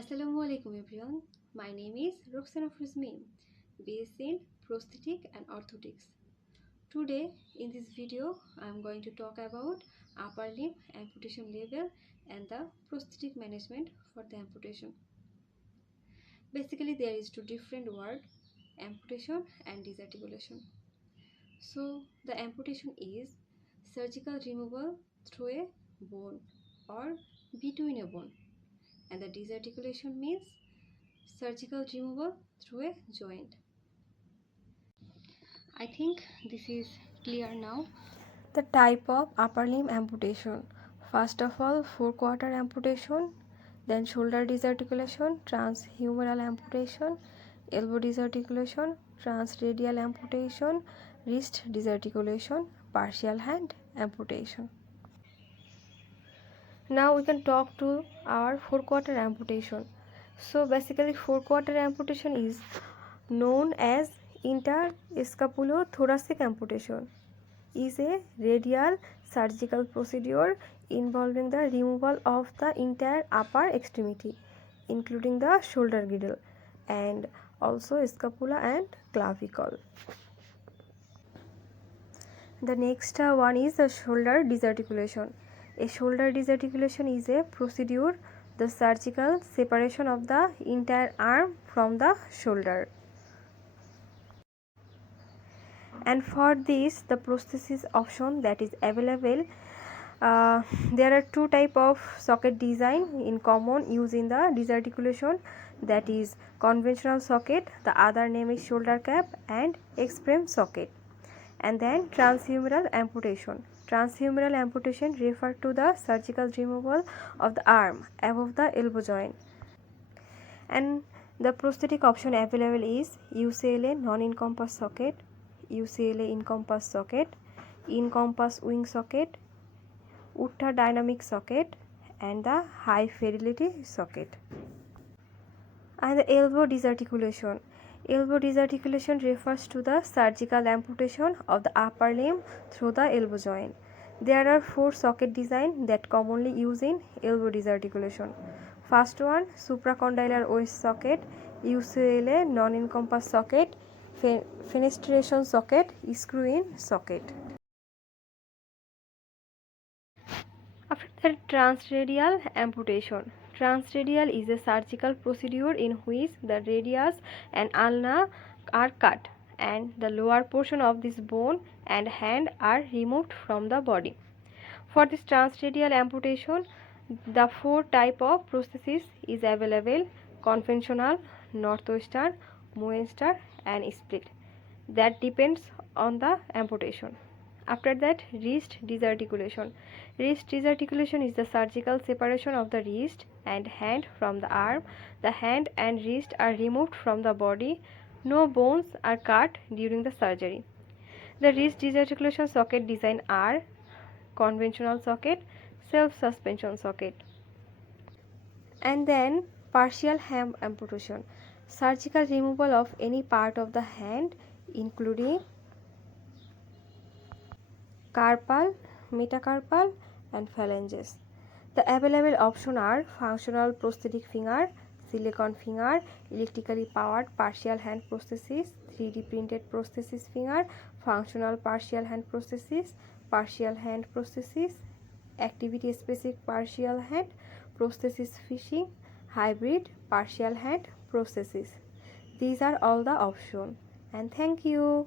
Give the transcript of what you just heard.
Assalamu alaikum everyone. My name is Roxana Frizmi, BSc in Prosthetic and Orthotics. Today in this video I am going to talk about upper limb amputation level and the prosthetic management for the amputation. Basically there is two different words, amputation and disarticulation. So the amputation is surgical removal through a bone or between a bone, and the disarticulation means surgical removal through a joint. I think this is clear now. The type of upper limb amputation. First of all, forequarter amputation, then shoulder disarticulation, transhumeral amputation, elbow disarticulation, transradial amputation, wrist disarticulation, partial hand amputation. Now we can talk to our forequarter amputation. So basically forequarter amputation is known as interscapulothoracic amputation, is a radial surgical procedure involving the removal of the entire upper extremity including the shoulder girdle and also scapula and clavicle. The next one is the shoulder disarticulation. A shoulder disarticulation is a procedure, the surgical separation of the entire arm from the shoulder. And for this the prosthesis option that is available, there are two type of socket design in common use in the disarticulation, that is conventional socket, the other name is shoulder cap, and X-frame socket. And then transhumeral amputation. Transhumeral amputation refer to the surgical removal of the arm above the elbow joint. And the prosthetic option available is UCLA non-encompass socket, UCLA encompass socket, encompass wing socket, Utta dynamic socket, and the high fidelity socket. And the elbow disarticulation. Elbow disarticulation refers to the surgical amputation of the upper limb through the elbow joint. There are four socket design that commonly used in elbow disarticulation. First one, supracondylar waist socket, UCLA non-encompass socket, fenestration socket, screw-in socket. After that, transradial amputation. Transradial is a surgical procedure in which the radius and ulna are cut and the lower portion of this bone and hand are removed from the body. For this transradial amputation, the four type of prosthesis is available: conventional, northwestern, Moenster, and split. That depends on the amputation. After that, wrist disarticulation. Wrist disarticulation is the surgical separation of the wrist and hand from the arm. The hand and wrist are removed from the body. No bones are cut during the surgery. The wrist disarticulation socket design are conventional socket, self-suspension socket. And then partial hand amputation. Surgical removal of any part of the hand including carpal, metacarpal, and phalanges. The available options are functional prosthetic finger, silicone finger, electrically powered partial hand prosthesis, 3D printed prosthesis finger, functional partial hand prosthesis, partial hand prosthesis, activity specific partial hand prosthesis fishing, hybrid partial hand prosthesis. These are all the options. And thank you.